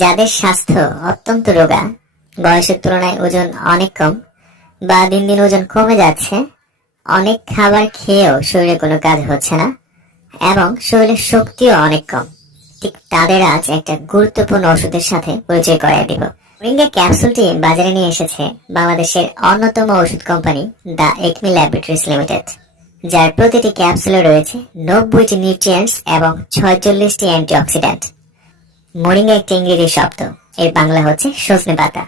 যাদের স্বাস্থ্য অত্যন্ত রোগা, বয়সের তুলনায় ওজন অনেক কম বা দিন দিন ওজন কমে যাচ্ছে, অনেক খাবার খেয়েও শরীরে কোনো কাজ হচ্ছে না এবং শরীরের শক্তিও অনেক কম, ঠিক তাদের আজ একটা গুরুত্বপূর্ণ ওষুধের সাথে পরিচয় করায় দিব। মোরিঙ্গা ক্যাপসুলটি বাজারে নিয়ে এসেছে বাংলাদেশের অন্যতম ওষুধ company the Acme laboratories limited, যার প্রতিটি ক্যাপসুলে রয়েছে 90টি নিউট্রিয়েন্টস এবং 46টি অ্যান্টিঅক্সিডেন্ট। মোরিঙ্গা একটি ইংরেজি শব্দ, এর বাংলা হচ্ছে সজনে পাতা।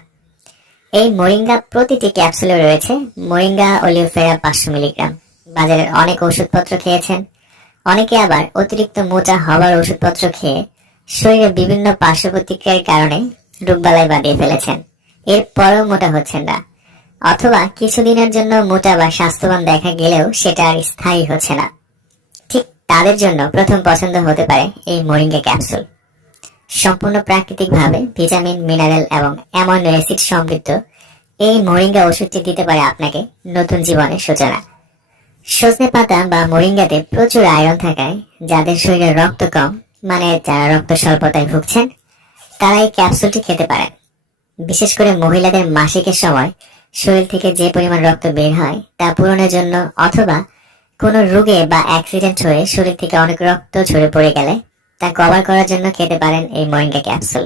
এই মোরিঙ্গা প্রতিটি ক্যাপসুলে রয়েছে মোরিঙ্গা অলিওফেরা 500 মিলিগ্রাম। বাজারের অনেক ওষুধপত্র খেয়েছেন, অনেকে আবার অতিরিক্ত মোটা হওয়ার ওষুধপত্র খেয়ে শরীরে বিভিন্ন পার্শ্ব প্রতিক্রিয়ার কারণে রোগবালাই বাঁধিয়ে ফেলেছেন, এরপরেও মোটা হচ্ছেন না, অথবা কিছুদিনের জন্য মোটা বা স্বাস্থ্যবান দেখা গেলেও সেটা আর স্থায়ী হচ্ছে না। ঠিক তাদের জন্য প্রথম পছন্দ হতে পারে এই মোরিঙ্গা ক্যাপসুল। সম্পূর্ণ প্রাকৃতিকভাবে ভিটামিন, মিনারেল এবং অ্যামাইনো অ্যাসিড সমৃদ্ধ এই মোরিঙ্গা ওষুধটি দিতে পারে আপনাকে নতুন জীবনের সূচনা। সজনে পাতা বা মোরিঙ্গাতে প্রচুর আয়রন থাকায় যাদের শরীরে রক্ত কম, মানে যারা রক্ত স্বল্পতায় ভুগছেন, তারা এই ক্যাপসুলটি খেতে পারেন। বিশেষ করে মহিলাদের মাসিকের সময় শরীর থেকে যে পরিমাণ রক্ত বের হয় তা পূরণের জন্য, অথবা কোনো রোগে বা অ্যাক্সিডেন্ট হয়ে শরীর থেকে অনেক রক্ত ঝরে পড়ে গেলে তা কভার করার জন্য খেতে পারেন এই মোরিঙ্গা ক্যাপসুল।